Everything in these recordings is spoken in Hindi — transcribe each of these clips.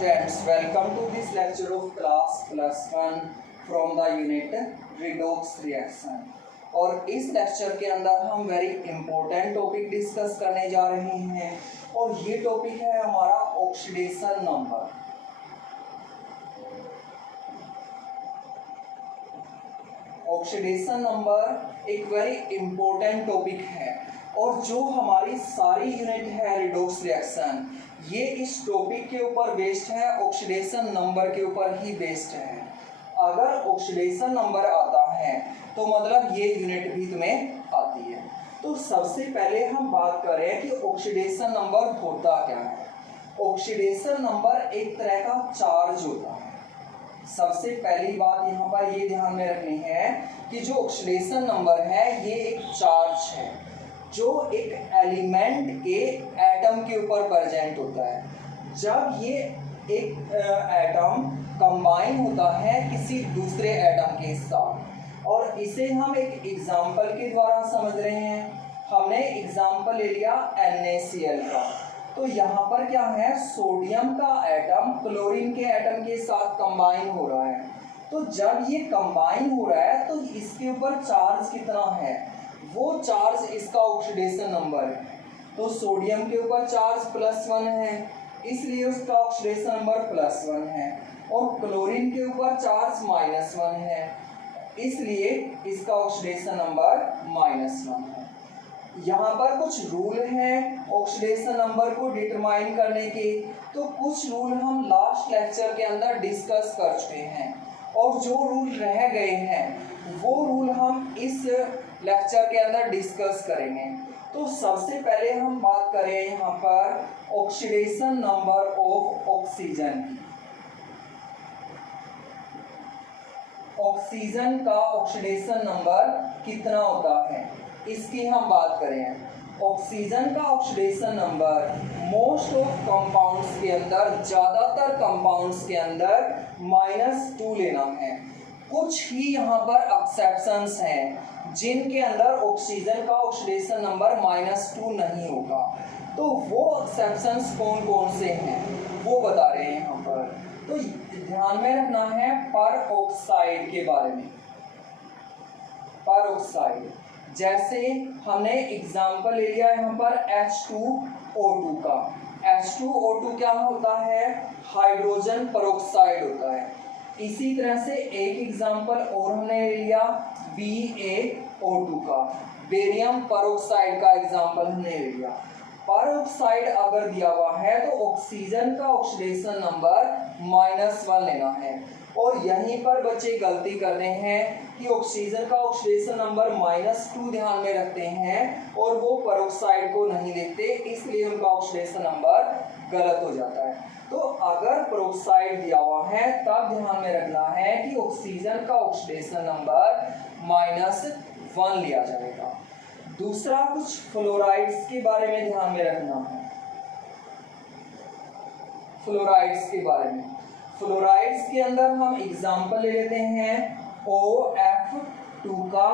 students, welcome to this lecture of class +1 from the unit redox reaction। और इस लेक्चर के अंदर हम वेरी इंपॉर्टेंट टॉपिक डिस्कस करने जा रहे हैं और ये टॉपिक है हमारा ऑक्सीडेशन नंबर। ऑक्सीडेशन नंबर एक वेरी इंपॉर्टेंट टॉपिक है और जो हमारी सारी यूनिट है रिडॉक्स रिएक्शन ये इस टॉपिक के ऊपर बेस्ड है, ऑक्सीडेशन नंबर के ऊपर ही बेस्ड है। अगर ऑक्सीडेशन नंबर आता है तो मतलब ये यूनिट भी तुम्हें आती है। तो सबसे पहले हम बात करें कि ऑक्सीडेशन नंबर होता क्या है। ऑक्सीडेशन नंबर एक तरह का चार्ज होता है। सबसे पहली बात यहाँ पर ये ध्यान में रखनी है कि जो ऑक्सीडेशन नंबर है ये एक चार्ज है जो एक एलिमेंट के एटम के ऊपर प्रेजेंट होता है। जब ये एक एटम कंबाइन होता है किसी दूसरे एटम के साथ, और इसे हम एक एग्जाम्पल के द्वारा समझ रहे हैं। हमने एग्जाम्पल ले लिया NaCl का, तो यहाँ पर क्या है, सोडियम का एटम क्लोरीन के एटम के साथ कंबाइन हो रहा है। तो जब ये कंबाइन हो रहा है तो इसके ऊपर चार्ज कितना है, वो चार्ज इसका ऑक्सीडेशन नंबर है। तो सोडियम के ऊपर चार्ज +1 है इसलिए उसका ऑक्सीडेशन नंबर +1 है, और क्लोरीन के ऊपर चार्ज -1 है इसलिए इसका ऑक्सीडेशन नंबर -1 है। यहाँ पर कुछ रूल हैं ऑक्सीडेशन नंबर को डिटरमाइन करने के, तो कुछ रूल हम लास्ट लेक्चर के अंदर डिस्कस कर चुके हैं और जो रूल रह गए हैं वो रूल हम इस लेक्चर के अंदर डिस्कस करेंगे। तो सबसे पहले हम बात करें यहाँ पर ऑक्सीडेशन नंबर ऑफ ऑक्सीजन की। ऑक्सीजन का ऑक्सीडेशन नंबर कितना होता है इसकी हम बात करें। ऑक्सीजन का oxidation number most of compounds के अंदर, ज़्यादातर कंपाउंड्स के अंदर -2 लेना है। कुछ ही यहाँ पर एक्सेप्शंस हैं जिनके अंदर ऑक्सीजन का ऑक्सीडेशन नंबर -2 नहीं होगा। तो वो एक्सेप्शंस कौन कौन से हैं वो बता रहे हैं यहाँ पर। तो ध्यान में रखना है पर ऑक्साइड के बारे में। पर ऑक्साइड जैसे हमने एग्जाम्पल ले लिया यहाँ पर H2O2 का। H2O2 क्या होता है, हाइड्रोजन परऑक्साइड होता है। इसी तरह से एक एग्जाम्पल और हमने ले लिया BaO2 का, बेरियम परऑक्साइड का एग्जाम्पल हमने ले लिया। परऑक्साइड अगर दिया हुआ है तो ऑक्सीजन का ऑक्सीडेशन नंबर -1 लेना है। और यहीं पर बच्चे गलती करते हैं कि ऑक्सीजन का ऑक्सीडेशन नंबर -2 ध्यान में रखते हैं और वो परऑक्साइड को नहीं देखते, इसलिए उनका ऑक्सीडेशन नंबर गलत हो जाता है। तो अगर परऑक्साइड दिया हुआ है तब ध्यान में रखना है कि ऑक्सीजन का ऑक्सीडेशन नंबर -1 लिया जाएगा। दूसरा, कुछ फ्लोराइड्स के बारे में ध्यान में रखना है। फ्लोराइड्स के बारे में, फ्लोराइड्स के अंदर हम एग्जाम्पल ले लेते हैं OF2 का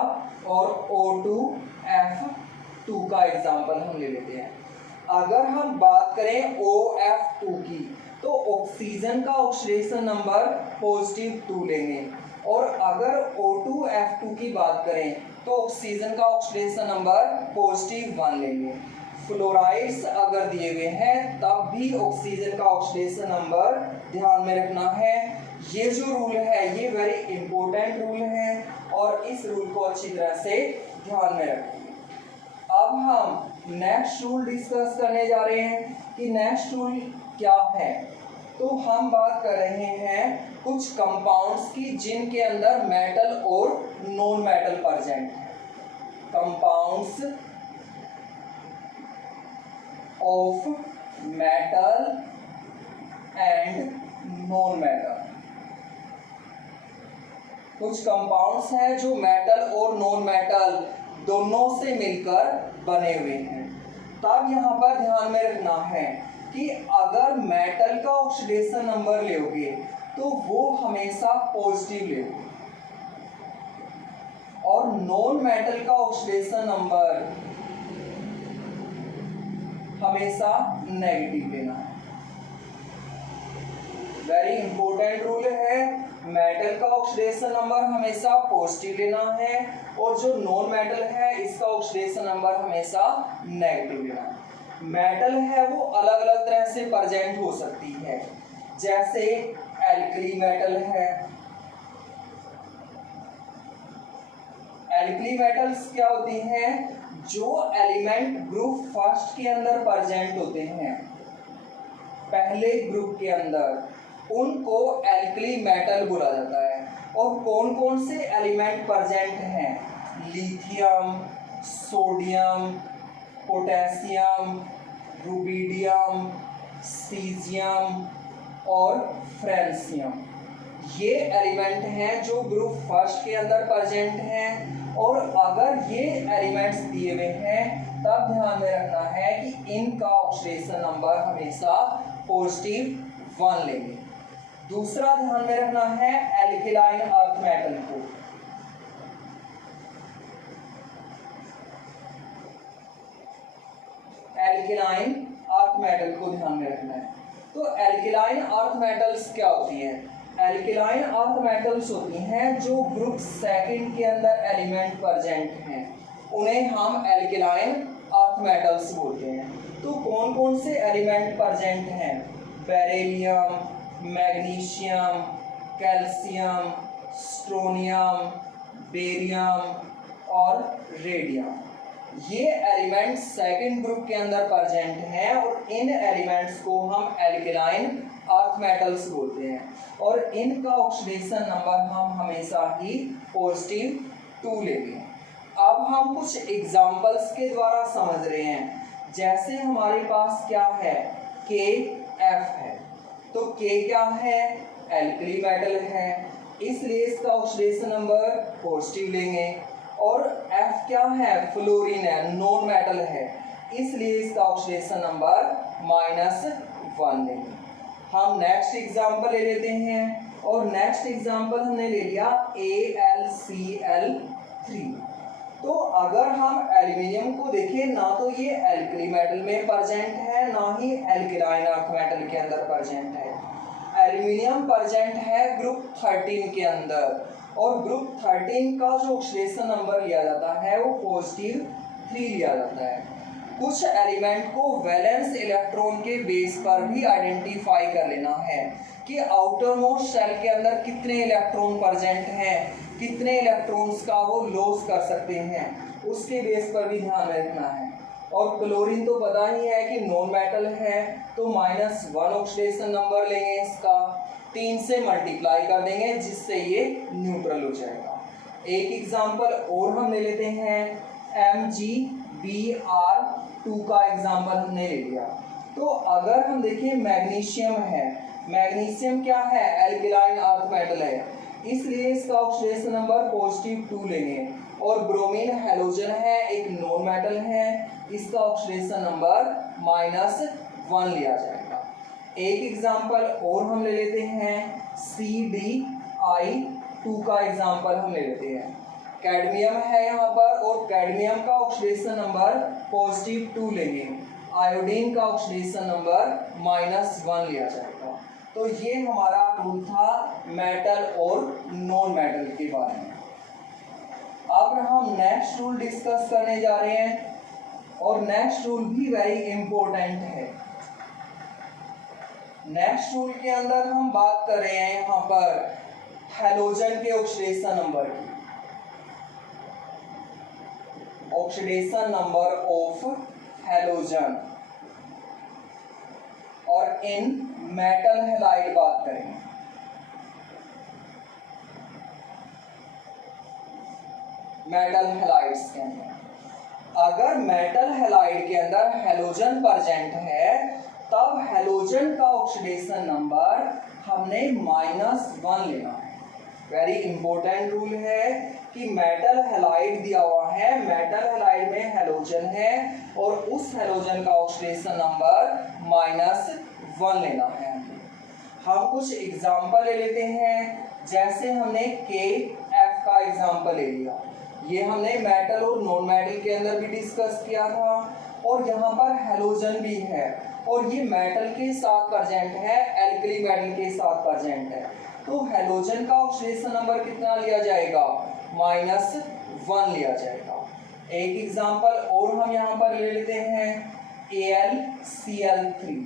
और O2F2 का एग्जाम्पल हम ले लेते हैं। अगर हम बात करें OF2 की तो ऑक्सीजन का ऑक्सीडेशन नंबर +2 लेंगे, और अगर O2F2 की बात करें तो ऑक्सीजन का ऑक्सीडेशन नंबर +1 लेंगे। फ्लोराइड्स अगर दिए हुए हैं तब भी ऑक्सीजन का ऑक्सीडेशन नंबर ध्यान में रखना है। ये जो रूल है ये वेरी इंपॉर्टेंट रूल है और इस रूल को अच्छी तरह से ध्यान में रखिए। अब हम नेक्स्ट रूल डिस्कस करने जा रहे हैं कि नेक्स्ट रूल क्या है। तो हम बात कर रहे हैं कुछ कंपाउंड्स की जिनके अंदर मेटल और नॉन मेटल प्रेजेंट है। Compounds of metal and non metal. कुछ कंपाउंड्स हैं जो मेटल और नॉन मेटल दोनों से मिलकर बने हुए हैं। तब यहाँ पर ध्यान में रखना है कि अगर मेटल का ऑक्सीडेशन नंबर लोगे तो वो हमेशा पॉजिटिव लोगे, और नॉन मेटल का ऑक्सीडेशन नंबर हमेशा नेगेटिव लेना है। वेरी इंपॉर्टेंट रूल है, मेटल का ऑक्सीडेशन नंबर हमेशा पॉजिटिव लेना है और जो नॉन मेटल है इसका ऑक्सीडेशन नंबर हमेशा नेगेटिव लेना है। मेटल है वो अलग अलग तरह से प्रेजेंट हो सकती है, जैसे एल्कली मेटल है। एल्कली मेटल्स क्या होती हैं? जो एलिमेंट ग्रुप फर्स्ट के अंदर प्रेजेंट होते हैं, पहले ग्रुप के अंदर, उनको एल्कली मेटल बोला जाता है। और कौन कौन से एलिमेंट प्रेजेंट हैं? Lithium, sodium, potassium, rubidium, caesium और फ्रेंसियम, ये एलिमेंट हैं जो ग्रुप फर्स्ट के अंदर प्रेजेंट हैं। और अगर ये एलिमेंट्स दिए हुए हैं तब ध्यान में रखना है कि इनका ऑक्सीडेशन नंबर हमेशा पॉजिटिव 1 लेंगे। दूसरा ध्यान में रखना है एल्किलाइन अर्थ मेटल को। एल्किलाइन अर्थ मेटल को ध्यान में रखना है। तो एल्किलाइन अर्थ मेटल्स क्या होती है? एल्किलाइन अर्थ मेटल्स होती हैं जो ग्रुप सेकंड के अंदर एलिमेंट प्रेजेंट हैं, उन्हें हम एल्किलाइन अर्थ मेटल्स बोलते हैं। तो कौन कौन से एलिमेंट प्रेजेंट हैं? बेरिलियम, मैग्नीशियम, कैल्शियम, स्ट्रोनियम, बेरियम और रेडियम, ये एलिमेंट्स सेकंड ग्रुप के अंदर प्रेजेंट हैं और इन एलिमेंट्स को हम एल्किलाइन अर्थ मेटल्स बोलते हैं। और इनका ऑक्सीडेशन नंबर हम हमेशा ही पॉजिटिव 2 लेंगे। अब हम कुछ एग्जांपल्स के द्वारा समझ रहे हैं। जैसे हमारे पास क्या है? KF है, तो K क्या है? एल्कली मेटल है, इसलिए इसका ऑक्सीडेशन नंबर पॉजिटिव लेंगे। और F क्या है? फ्लोरीन है, नॉन मेटल है, इसलिए इसका ऑक्सीडेशन नंबर -1 लेंगे। हम नेक्स्ट एग्जांपल ले लेते हैं और नेक्स्ट एग्जांपल हमने ले लिया AlCl3। तो अगर हम एल्यूमिनियम को देखें, ना तो ये एल्कली मेटल में प्रेजेंट है, ना ही एल्किलाइन अर्थ मेटल के अंदर प्रेजेंट है। एल्यूमिनियम प्रेजेंट है ग्रुप 13 के अंदर और ग्रुप 13 का जो ऑक्सीडेशन नंबर लिया जाता है वो +3 लिया जाता है। कुछ एलिमेंट को वैलेंस इलेक्ट्रॉन के बेस पर भी आइडेंटिफाई कर लेना है कि आउटर मोस्ट शेल के अंदर कितने इलेक्ट्रॉन प्रेजेंट हैं, कितने इलेक्ट्रॉन्स का वो लॉस कर सकते हैं, उसके बेस पर भी ध्यान रखना है। और क्लोरीन तो पता ही है कि नॉन मेटल है, तो -1 ऑक्सीडेशन नंबर लेंगे, इसका 3 से मल्टीप्लाई कर देंगे जिससे ये न्यूट्रल हो जाएगा। एक एग्जांपल और हम ले लेते हैं, MgBr2 का एग्जांपल हमने ले लिया। तो अगर हम देखें मैग्नीशियम है, मैग्नीशियम क्या है? एल्किलाइन अर्थ मेटल है, इसलिए इसका ऑक्सीडेशन नंबर +2 लेंगे। और ब्रोमीन हैलोजन है, एक नॉन मेटल है, इसका ऑक्सीडेशन नंबर -1 लिया जाएगा। एक एग्जांपल और हम ले लेते हैं, CdI2 का एग्जांपल हम ले लेते हैं। कैडमियम है यहाँ पर और कैडमियम का ऑक्सीडेशन नंबर +2 लेंगे, आयोडीन का ऑक्सीडेशन नंबर -1 लिया जाएगा। तो ये हमारा रूल था मेटल और नॉन मेटल के बारे में। अब हम नेक्स्ट रूल डिस्कस करने जा रहे हैं और नेक्स्ट रूल भी वेरी इंपॉर्टेंट है। नेक्स्ट रूल के अंदर हम बात कर रहे हैं यहाँ पर हैलोजन के ऑक्सीडेशन नंबर की। ऑक्सीडेशन नंबर ऑफ हैलोजन और इन मेटल हैलाइड बात करेंगे। मेटल हैलाइड्स के अंदर अगर मेटल हैलाइड के अंदर हैलोजन प्रेजेंट है तब हैलोजन का ऑक्सीडेशन नंबर हमने -1 लेना है। वेरी इंपॉर्टेंट रूल है कि मेटल हैलाइड दिया हुआ है, मेटल हैलाइड में हैलोजन है और उस हैलोजन का ऑक्सीडेशन नंबर -1 लेना है। हम कुछ एग्जांपल ले लेते हैं, जैसे हमने KF का एग्जांपल ले लिया, ये हमने मेटल और नॉन मेटल के अंदर भी डिस्कस किया था और यहाँ पर हैलोजन भी है, और ये मेटल के साथ प्रेजेंट है, एल्कली मेटल के साथ प्रेजेंट है, तो हैलोजन का ऑक्सीडेशन नंबर कितना लिया जाएगा? -1 लिया जाएगा। एक एग्जांपल और हम यहाँ पर ले लेते हैं, AlCl3,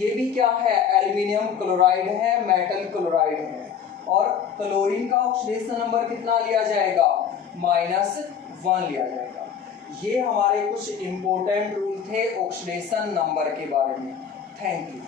ये भी क्या है? एल्यूमिनियम क्लोराइड है, मेटल क्लोराइड है, और क्लोरीन का ऑक्सीडेशन नंबर कितना लिया जाएगा? -1 लिया जाएगा। ये हमारे कुछ इंपॉर्टेंट रूल थे ऑक्सीडेशन नंबर के बारे में। Thank you.